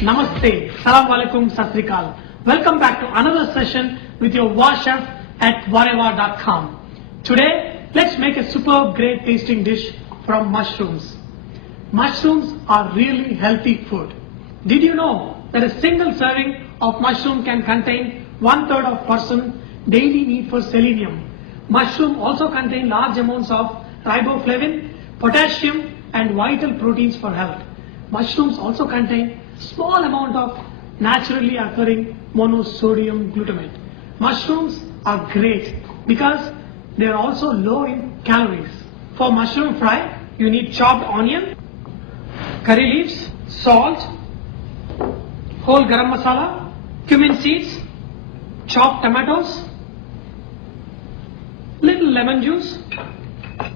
Namaste, Salam Alaikum, Sat Sri Akal. Welcome back to another session with your War Chef at wareva.com. Today, let's make a superb, great tasting dish from mushrooms. Mushrooms are really healthy food. Did you know that a single serving of mushroom can contain 1/3 of person daily need for selenium? Mushroom also contain large amounts of riboflavin, potassium and vital proteins for health. Mushrooms also contain small amount of naturally occurring monosodium glutamate. Mushrooms are great because they are also low in calories. For mushroom fry, you need chopped onion, curry leaves, salt, whole garam masala, cumin seeds, chopped tomatoes, little lemon juice,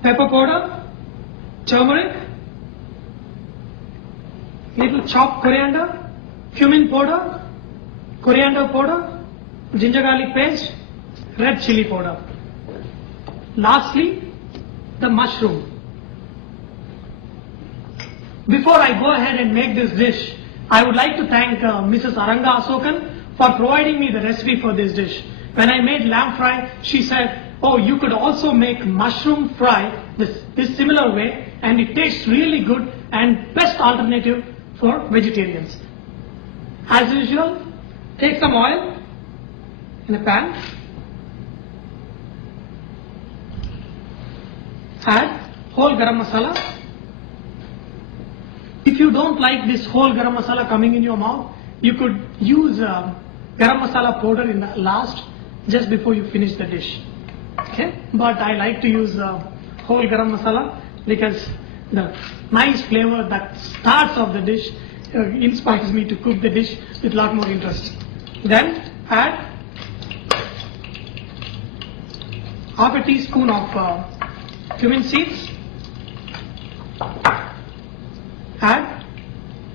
pepper powder, turmeric, little chopped coriander, cumin powder, coriander powder, ginger garlic paste, red chili powder. Lastly, the mushroom. Before I go ahead and make this dish, I would like to thank Mrs. Aranga Asokan for providing me the recipe for this dish. When I made lamb fry, she said, oh, you could also make mushroom fry this similar way and it tastes really good and best alternative for vegetarians. As usual, take some oil in a pan, add whole garam masala. If you don't like this whole garam masala coming in your mouth, you could use garam masala powder in the last, just before you finish the dish. Okay, but I like to use whole garam masala because the nice flavor that starts of the dish inspires me to cook the dish with a lot more interest. Then add half a teaspoon of cumin seeds, add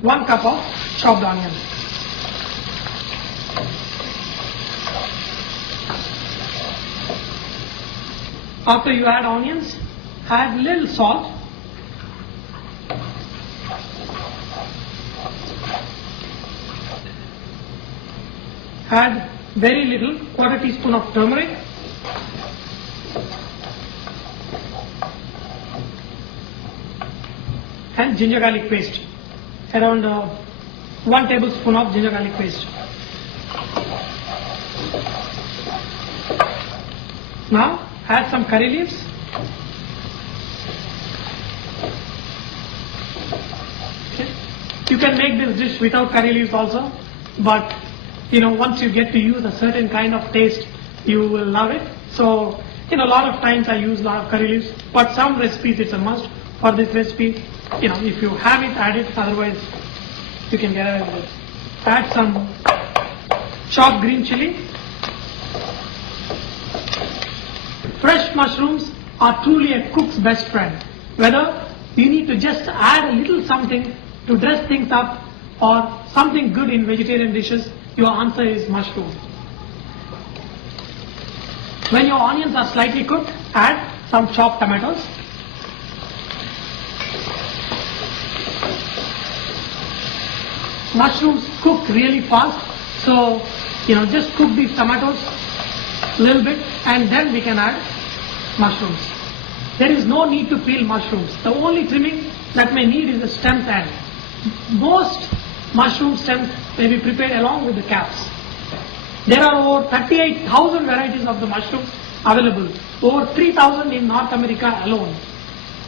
1 cup of chopped onion, after you add onions, add little salt, add very little, 1/4 teaspoon of turmeric, and ginger garlic paste, around 1 tablespoon of ginger garlic paste. Now add some curry leaves, okay. You can make this dish without curry leaves also, but you know, once you get to use a certain kind of taste, you will love it. So, you know, a lot of times I use a lot of curry leaves, but some recipes it's a must. For this recipe, you know, if you have it, add it, otherwise you can get away with it. Add some chopped green chili. Fresh mushrooms are truly a cook's best friend. Whether you need to just add a little something to dress things up or something good in vegetarian dishes, your answer is mushroom. When your onions are slightly cooked, add some chopped tomatoes. Mushrooms cook really fast, so you know, just cook these tomatoes a little bit and then we can add mushrooms. There is no need to peel mushrooms. The only trimming that may need is the stems, and most mushroom stems may be prepared along with the caps. There are over 38,000 varieties of the mushrooms available, over 3,000 in North America alone,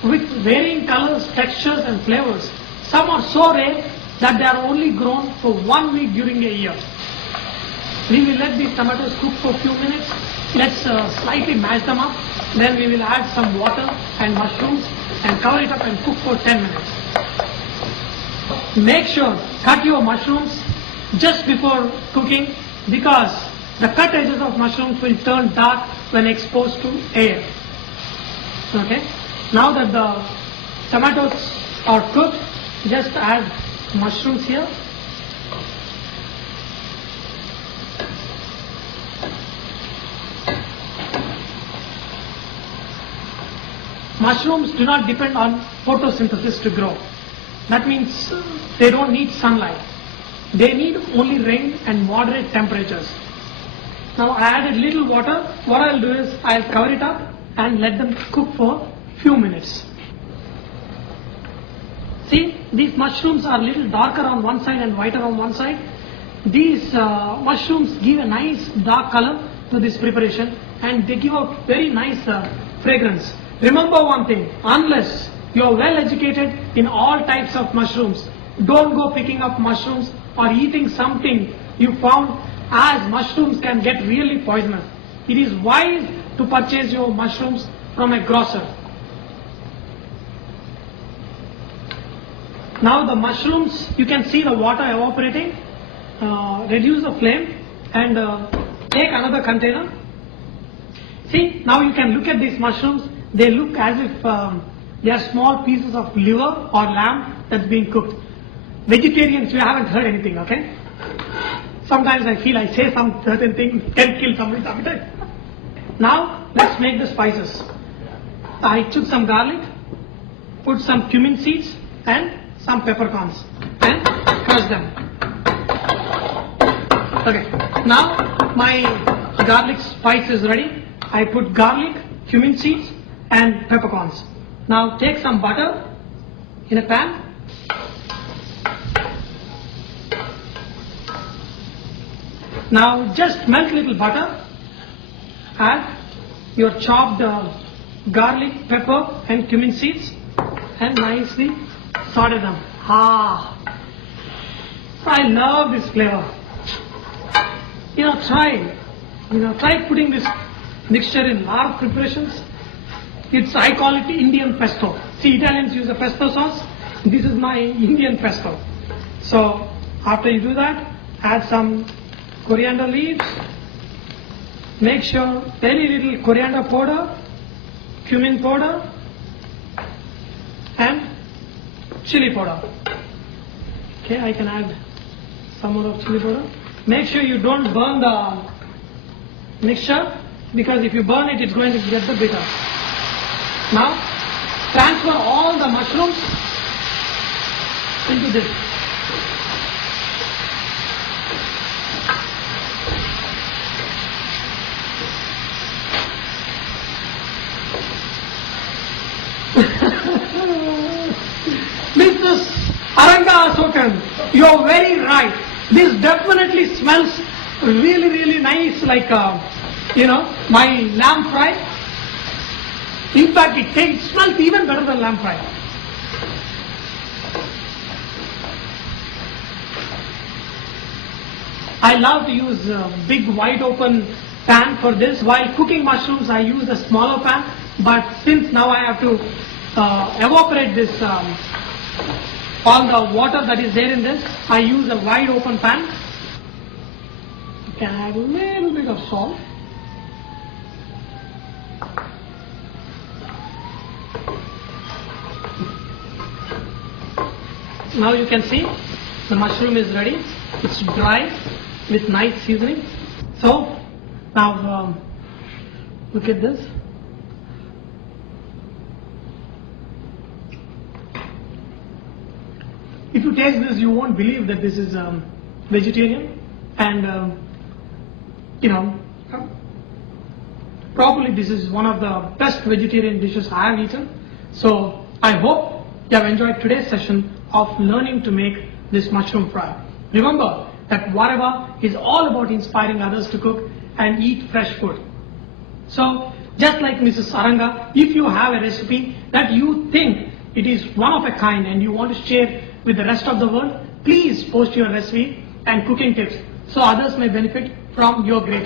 with varying colors, textures and flavors. Some are so rare that they are only grown for 1 week during a year. We will let these tomatoes cook for a few minutes. Let's slightly mash them up. Then we will add some water and mushrooms and cover it up and cook for 10 minutes. Make sure cut your mushrooms just before cooking, because the cut edges of mushrooms will turn dark when exposed to air. Okay. Now that the tomatoes are cooked, just add mushrooms here. Mushrooms do not depend on photosynthesis to grow. That means they don't need sunlight. They need only rain and moderate temperatures. Now I added little water. What I'll do is I'll cover it up and let them cook for few minutes. See, these mushrooms are a little darker on one side and whiter on one side. These mushrooms give a nice dark color to this preparation and they give out very nice fragrance. Remember one thing, unless you are well educated in all types of mushrooms, don't go picking up mushrooms or eating something you found, as mushrooms can get really poisonous. It is wise to purchase your mushrooms from a grocer. Now the mushrooms, you can see the water evaporating. Reduce the flame and take another container. See, now you can look at these mushrooms. They look as if they are small pieces of liver or lamb that's being cooked. Vegetarians, you haven't heard anything, okay? Sometimes I feel I say some certain thing can kill somebody's appetite. Now let's make the spices. I took some garlic, put some cumin seeds and some peppercorns and crush them. Okay, now my garlic spice is ready. I put garlic, cumin seeds and peppercorns. Now take some butter in a pan. Now just melt little butter. Add your chopped garlic, pepper and cumin seeds and nicely saute them. I love this flavor. Try putting this mixture in lot of preparations. I call it Indian pesto. See, Italians use a pesto sauce. This is my Indian pesto. So after you do that, add some coriander leaves. Make sure very little coriander powder, cumin powder and chili powder. Okay, I can add some more of chili powder. Make sure you don't burn the mixture, because if you burn it, it's going to get the bitter. Now, transfer all the mushrooms into this. Mrs. Aranga Asokan, you're very right. This definitely smells really, really nice, like, my lamb fry. In fact, it smells even better than lamb fry. I love to use a big wide open pan for this. While cooking mushrooms, I use a smaller pan. But since now I have to evaporate this, all the water that is there in this, I use a wide open pan. You can add a little bit of salt. Now you can see the mushroom is ready. It's dry with nice seasoning. So now look at this. If you taste this, you won't believe that this is vegetarian, and probably this is one of the best vegetarian dishes I have eaten. So I hope you have enjoyed today's session of learning to make this mushroom fry. Remember that Vareva is all about inspiring others to cook and eat fresh food. So just like Mrs. Aranga, if you have a recipe that you think it is one of a kind and you want to share with the rest of the world, please post your recipe and cooking tips so others may benefit from your great